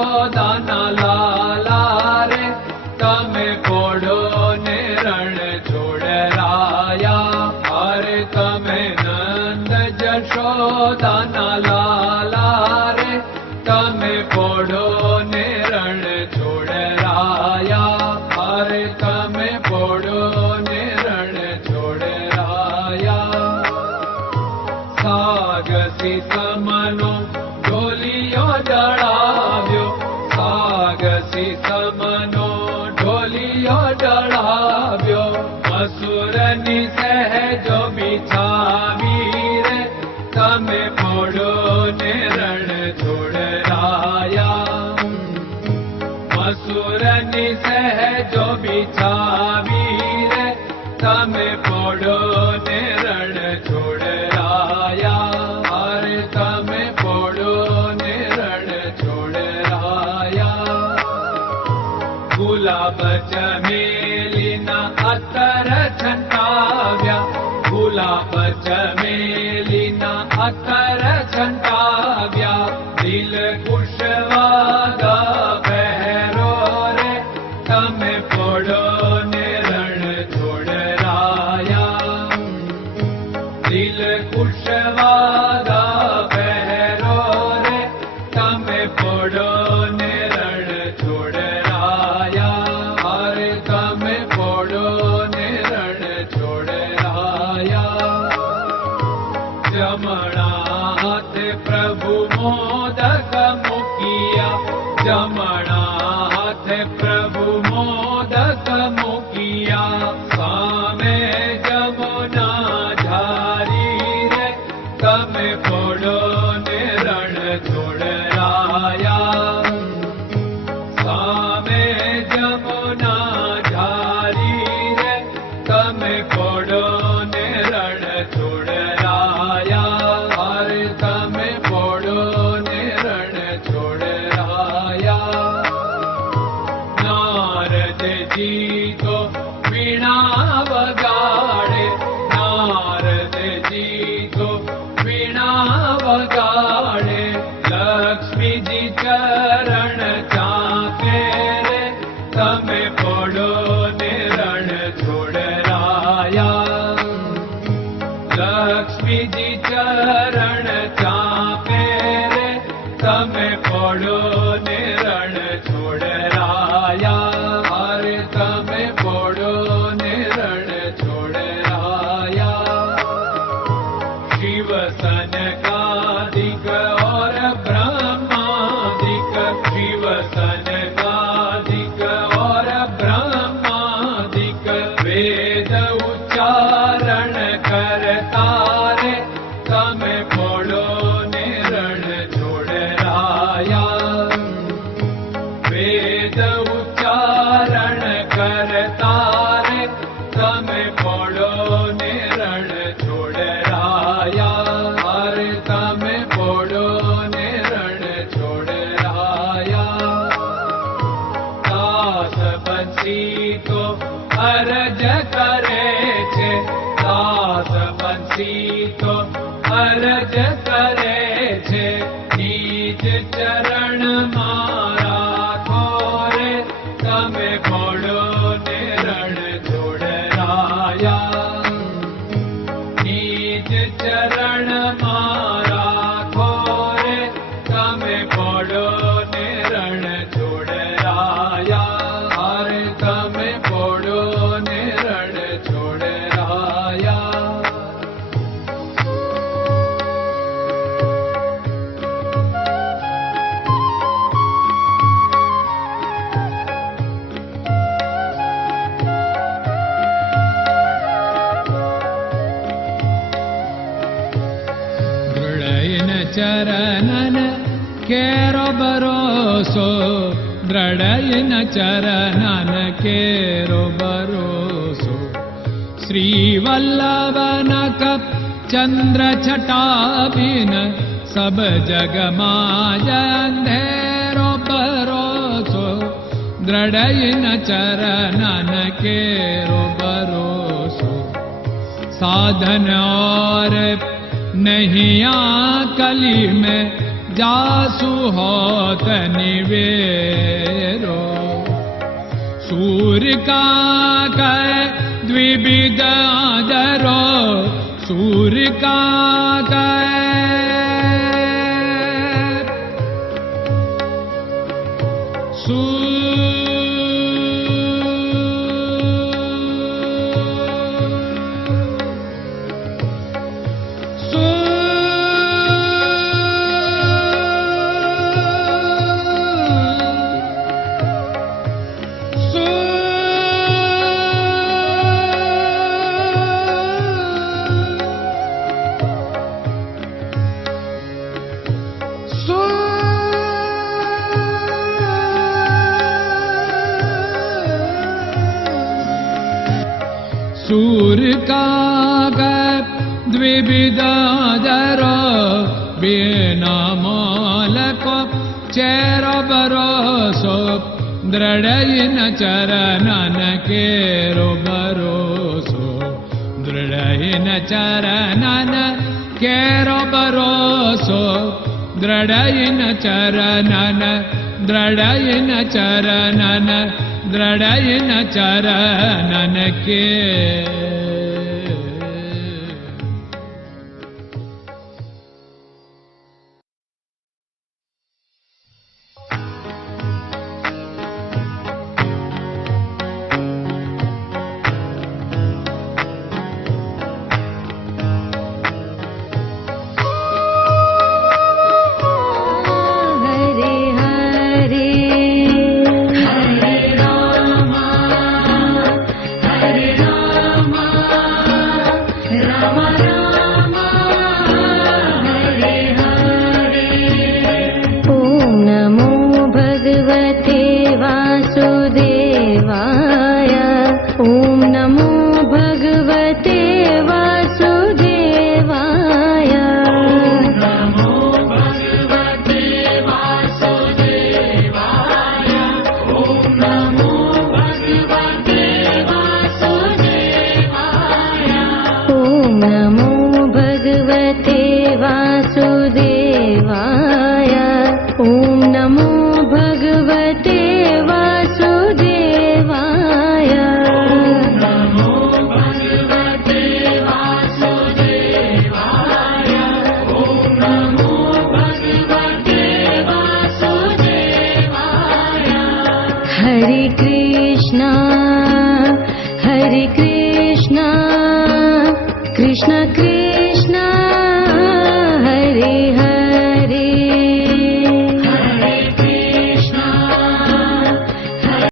જશોદાના લાલા રે તમે પોડો ને રણ છોડરાયા. અરે તમે નંદ જશોદાના લાલા રે તમે પોડો ને રણ છોડરાયા. અરે તમે પોડો ને રણ છોડરાયા. સાગસી સમનો ઢોલિયો ડળાવ્યો, સાગસી સમનો ઢોલિયો ડળાવ્યો. મસૂરની સહેજો બિછાવી રે તમે પોડો ને રણ છોડરાયા. મસૂરની સહેજો બિછાવી રે તમે પોડો ને રણ છોડરાયા. અરે તમે પોડો ને રણ છોડરાયા. ગુલાબ ચમેલીના અત્તર છંટાવ્યા, ગુલાબ ચમેલીના અત્તર છંટાવ્યા. દિલ કુશવાદા પહેરો રે તમે પોડો ને રણ છોડરાયા. દિલ કુશવાદા પહેરો રે તમે પોડો ને રણ છોડરાયા. અરે તમે પોડો ને રણ છોડરાયા. જમણા હાથે પ્રભુ મોદક મૂકિયા, જમણા હાથે પ્રભુ મોદક મૂકિયા. સામે જમુના ઝારી રે તમે પોડો ને રણ છોડરાયા. સામે જમુના ઝારી રે તમે પોડો ને રણ છોડરાયા. અરે તમે પોડો ને રણ છોડરાયા. નારદજી તો વીણા વગાડે, નારદજી તો વીણા વગાડે. લક્ષ્મીજી ચરણ ચાકે રે તમે પોડો ને રણ છોડરાયા. લક્ષ્મીજી ચરણ ચાપે રે તમે પોડો ને રણ છોડરાયા. અરે તમે પોડો ને રણ છોડરાયા. શિવ સનકાદિક और ब्रह्मादिक, शिव सनकादिक और ब्रह्मादिक. वेद उच्चारण करता रे તમે પોડો ને રણ છોડરાયા. વેદ ઉચ્ચારણ કરતા રે તમે પોડો ને રણ છોડરાયા. અરે તમે પોડો ને રણ છોડરાયા. દાસ બંસી તો અરજ કરે છે, દાસ બંસી તો અરજ કરે છે. નીચ ચરણ મારા ખોરે તમે પોડો ને રણ છોડરાયા. નીચ ચરણ મારા ખોરે તમે પોડો ને રણ છોડરાયા. અરે તમે પોડો ને રણ છોડરાયા. ચરણન કેરો ભરોસો, દ્રઢયન ચરણન કેરો ભરોસો. શ્રી વલ્લભન કપ ચંદ્ર છટાબિન સબ જગમાં અંધેરો ભરોસો. દ્રઢયન ચરણન કેરો ભરોસો. साधन और नहीं कली में जासु होत निवेरो। सूर्य का कै द्विविध आदरो, सूर्य का सूर्य का द्विविधादरो, बिना मोल को चेर भरोसो, दृढ़ चरणन केरो भरोसो, दृढ़ चरणन केरो भरोसो, दृढ़ चरणन, दृढ़ चरणन, दृढ़ चरणन के। Krishna Krishna